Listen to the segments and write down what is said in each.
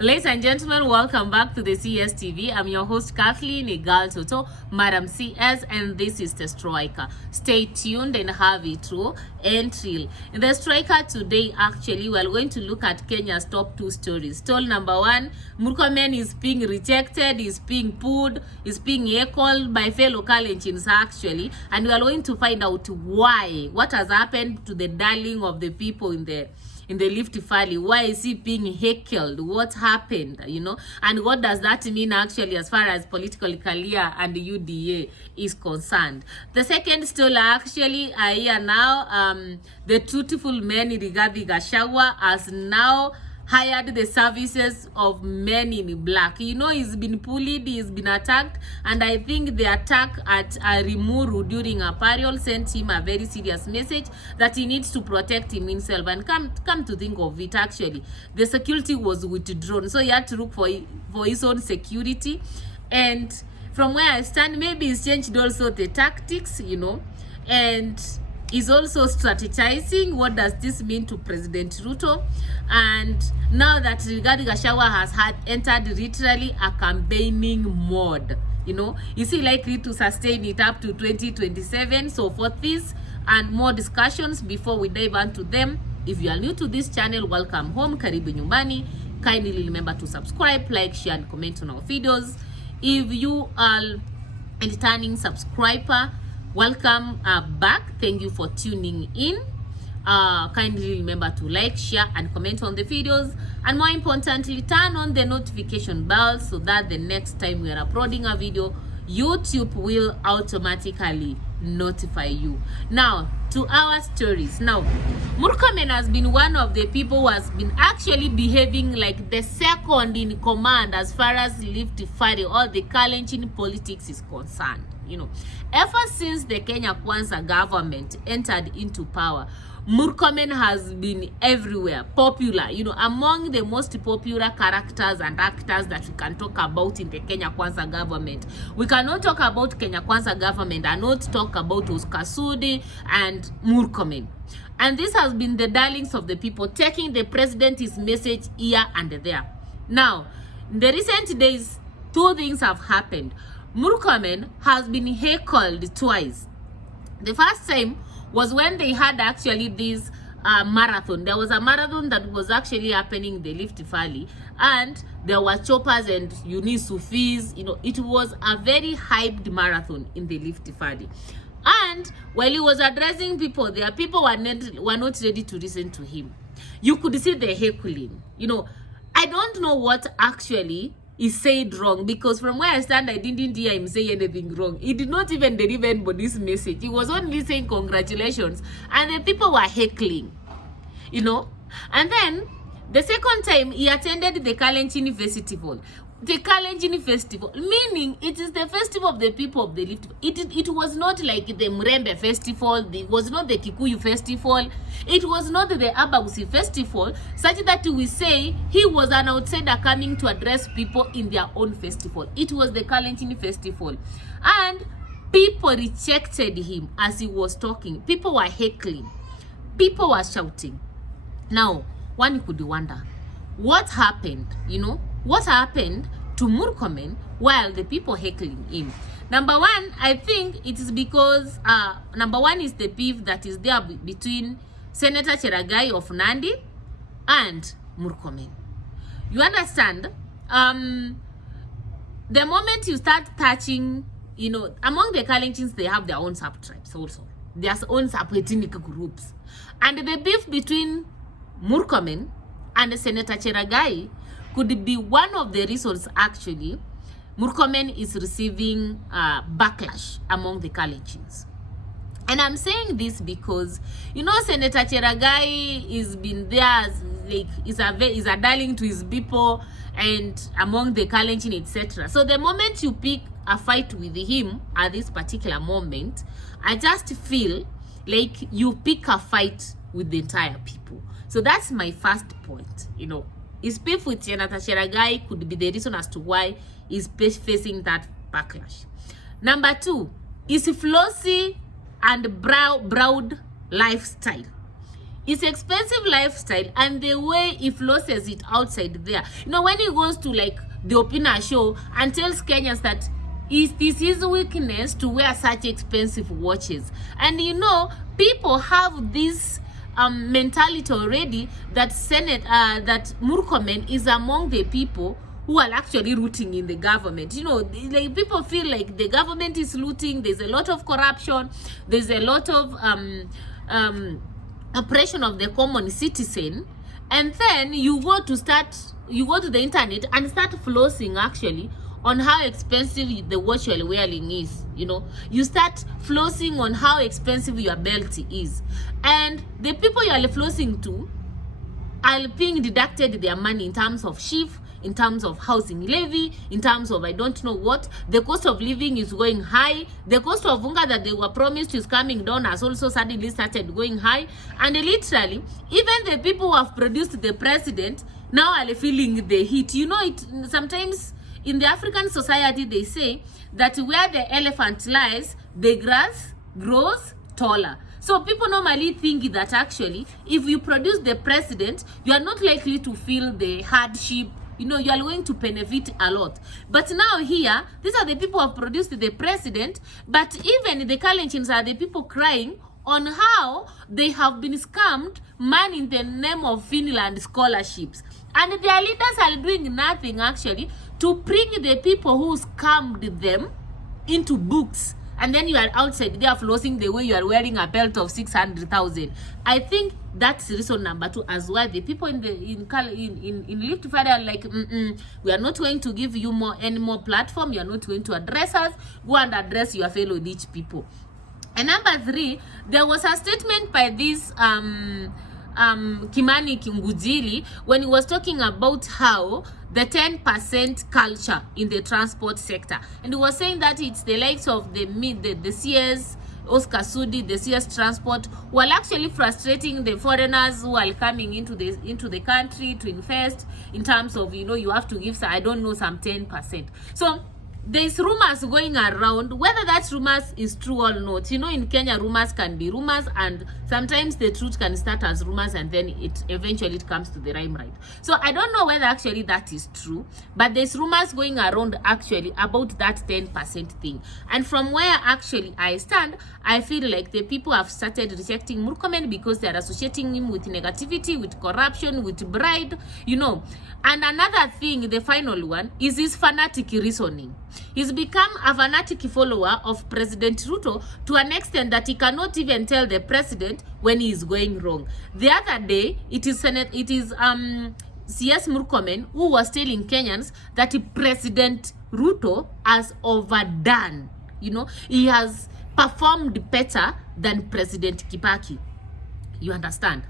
Ladies and gentlemen, welcome back to the CSTV. I'm your host Kathleen Igal Madam CS, and this is the Striker. Stay tuned and have it true and real. In the Striker today, actually, we're going to look at Kenya's top 2 stories. Story number 1, Murkomen is being rejected, is being pulled, is being heckled by fellow Kalenjins actually, and we are going to find out why. What has happened to the darling of the people in the Rift Valley? Why is he being heckled? What happened, and what does that mean actually as far as political career and the UDA is concerned? The second story actually here now, the truthful man Rigathi Gachagua has now hired the services of men in black. He's been bullied, he's been attacked, and I think the attack at Rimuru during apparel sent him a very serious message that he needs to protect himself. And come to think of it, actually, the security was withdrawn, so he had to look for his own security. And from where I stand, maybe he's changed also the tactics, and is also strategizing. What does this mean to President Ruto? And now that Rigathi Gachagua has entered literally a campaigning mode, is he likely to sustain it up to 2027? So for this and more discussions, before we dive into them, if you are new to this channel, welcome home, karibu nyumbani. Kindly remember to subscribe, like, share and comment on our videos. If you are a returning subscriber, welcome back. Thank you for tuning in. Kindly remember to like, share and comment on the videos, and more importantly, turn on the notification bell so that the next time we are uploading a video, YouTube will automatically notify you. Now to our stories. Now, Murkomen has been one of the people who has been actually behaving like the second in command as far as Rift Valley or the Kalenjin politics is concerned. Ever since the Kenya Kwanza government entered into power, Murkomen has been everywhere, popular, among the most popular characters and actors that we can talk about in the Kenya Kwanza government. We cannot talk about Kenya Kwanza government and not talk about Oscar Sudi and Murkomen. And this has been the darlings of the people, taking the president's message here and there. Now, in the recent days, 2 things have happened. Murkomen has been heckled twice. The first time was when they had actually this marathon. There was a marathon that was actually happening in the Rift Valley, and there were choppers and Sufis. It was a very hyped marathon in the Rift Valley. And while he was addressing people, there people were not ready to listen to him. You could see the heckling. I don't know what actually he said wrong, because from where I stand, I didn't hear him say anything wrong. He did not even deliver anybody's message. He was only saying congratulations, and the people were heckling, And then the second time he attended the Kalenjin festival. The Kalenjin festival, meaning it is the festival of the people of the Rift. It was not like the Mrembe festival. It was not the Kikuyu festival. It was not the Abagusi festival, such that we say he was an outsider coming to address people in their own festival. It was the Kalenjin festival, and people rejected him as he was talking. People were heckling. People were shouting. Now, one could wonder, what happened? What happened to Murkomen while the people heckling him? Number one, I think it is because number one is the beef that is there between Senator Cheragai of Nandi and Murkomen. You understand? The moment you start touching, among the Kalenjins, they have their own sub-tribes also, their own sub-ethnic groups, and the beef between Murkomen and Senator Cheragai could be one of the reasons actually Murkomen is receiving backlash among the Kalenjins. And I'm saying this because, Senator Cheragai is been there as, is a darling to his people and among the Kalenjin, etc. So the moment you pick a fight with him at this particular moment, I just feel like you pick a fight with the entire people. So that's my first point, His beef with Senator Cheragai could be the reason as to why he's facing that backlash. Number 2, is flossy and broad lifestyle. It's expensive lifestyle, and the way he flosses it outside there. You know, when he goes to like the Opina show and tells Kenyans that this his weakness to wear such expensive watches. And you know, people have this mentality already that that Murkomen is among the people who are actually looting in the government. You know, like people feel like the government is looting. There's a lot of corruption. There's a lot of oppression of the common citizen. And then you go to the internet and start flossing actually on how expensive the watch you're wearing is. You know, you start flossing on how expensive your belt is, and the people you are flossing to are being deducted their money in terms of shift, in terms of housing levy, in terms of I don't know what. The cost of living is going high. The cost of unga that they were promised is coming down has also suddenly started going high. And literally, even the people who have produced the president now are feeling the heat. You know, it sometimes in the African society they say that where the elephant lies, the grass grows taller. So people normally think that actually, if you produce the president, you are not likely to feel the hardship. You know, you are going to benefit a lot. But now here, these are the people who have produced the president, but even the Kalenjins are the people crying on how they have been scammed money in the name of Finland scholarships. And their leaders are doing nothing actually to bring the people who scammed them into books. And then you are outside there flossing the way you are wearing a belt of 600,000. I think that's reason number 2 as well. The people in Rift Valley are like, we are not going to give you any more platform. You are not going to address us. Go and address your fellow rich people. And number 3, there was a statement by this Kimani Kingujili when he was talking about how the 10% culture in the transport sector, and he was saying that it's the likes of the CS Oscar Sudi, the CS Transport, who are actually frustrating the foreigners who are coming into the country to invest, in terms of, you know, you have to give some 10%. So there's rumors going around, whether that rumors is true or not. You know, in Kenya, rumors can be rumors, and sometimes the truth can start as rumors and then it eventually comes to the limelight. So I don't know whether actually that is true, but there's rumors going around actually about that 10% thing. And from where actually I stand, I feel like the people have started rejecting Murkomen because they are associating him with negativity, with corruption, with bribe, you know. And another thing, the final one, is his fanatic reasoning. He's become a fanatic follower of President Ruto to an extent that he cannot even tell the president when he is going wrong. The other day, it is CS Murkomen who was telling Kenyans that President Ruto has overdone. You know, he has performed better than President Kibaki. You understand?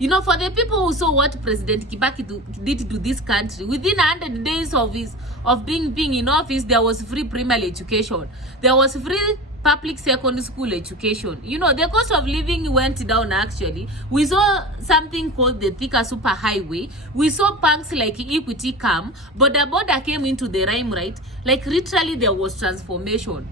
You know, for the people who saw what President Kibaki did to this country, within 100 days of being in office, there was free primary education. There was free public secondary school education. You know, the cost of living went down actually. We saw something called the Thika Super Highway. We saw banks like Equity come, but the border came into the limelight. Like literally there was transformation.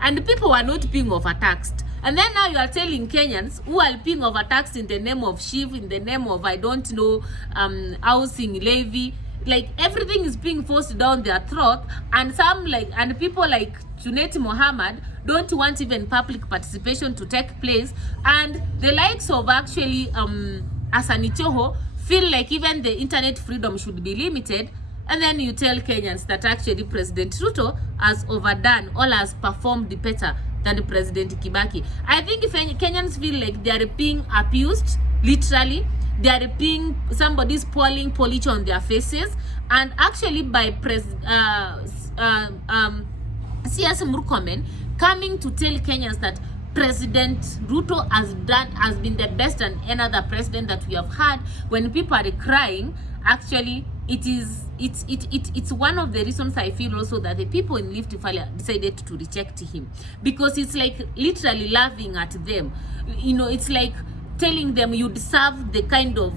And people were not being overtaxed. And then now you are telling Kenyans who are being overtaxed in the name of shift, in the name of, I don't know, housing levy. Like everything is being forced down their throat. And and people like Junet Mohammed don't want even public participation to take place. And the likes of actually Asani Choho feel like even the internet freedom should be limited. And then you tell Kenyans that actually President Ruto has overdone or has performed better than President Kibaki. I think if Kenyans feel like they are being abused, literally, they are being, somebody's pouring polish on their faces, and actually by CS Murkomen coming to tell Kenyans that President Ruto has been the best and another president that we have had, when people are crying, actually it's one of the reasons I feel also that the people in Rift Valley decided to reject him, because it's like literally laughing at them. You know, it's like telling them you deserve the kind of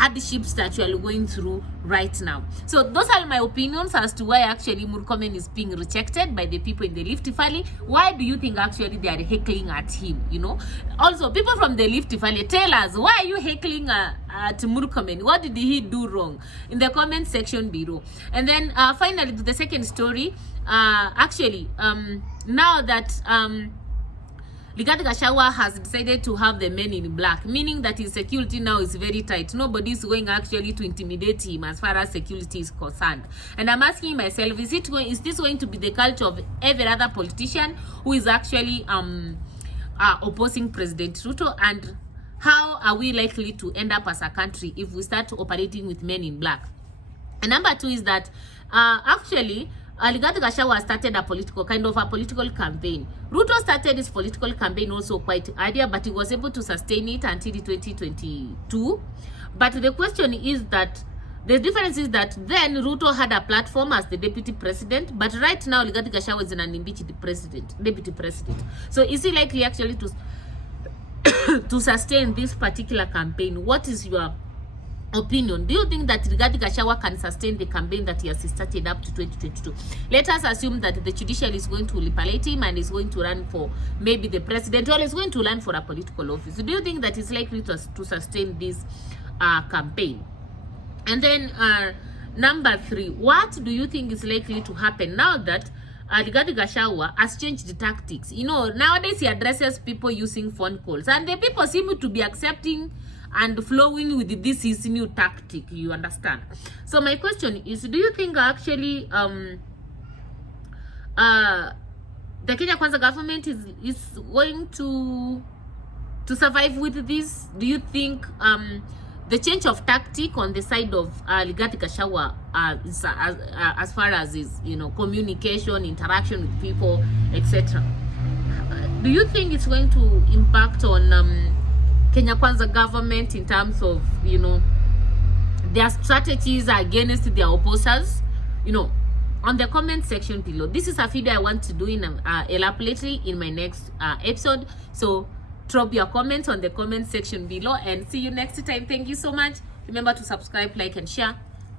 hardships that you are going through right now. So those are my opinions as to why actually Murkomen is being rejected by the people in the Rift Valley. Why do you think actually they are heckling at him? You know, also people from the Rift Valley, tell us, why are you heckling at Murkomen? What did he do wrong? In the comment section below. And then finally, to the second story, now that Rigathi Gachagua has decided to have the men in black, meaning that his security now is very tight. Nobody is going actually to intimidate him as far as security is concerned. And I'm asking myself, is this going to be the culture of every other politician who is actually opposing President Ruto? And how are we likely to end up as a country if we start operating with men in black? And number two is that Rigathi Gachagua started a political campaign. Ruto started his political campaign also quite earlier, but he was able to sustain it until 2022. But the question is that the difference is that then Ruto had a platform as the deputy president, but right now Rigathi Gachagua is an unimpeached deputy president. So is he likely actually to sustain this particular campaign? What is your opinion? Do you think that Rigathi Gachagua can sustain the campaign that he has started up to 2022? Let us assume that the judiciary is going to liberate him and is going to run for maybe the president, or is going to run for a political office. Do you think that he's likely to sustain this campaign? And then number three, what do you think is likely to happen now that Rigathi Gachagua has changed the tactics? You know, nowadays he addresses people using phone calls, and the people seem to be accepting and flowing with this his new tactic, you understand? So my question is, do you think actually the Kenya Kwanza government is going to survive with this? Do you think the change of tactic on the side of Rigathi Gachagua as far as his, you know, communication, interaction with people, etc., do you think it's going to impact on Kenya Kwanza government in terms of, you know, their strategies against their opposers? You know, on the comment section below. This is a video I want to do in elaborately in my next episode. So drop your comments on the comment section below, and see you next time. Thank you so much. Remember to subscribe, like, and share.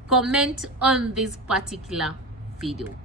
Comment on this particular video.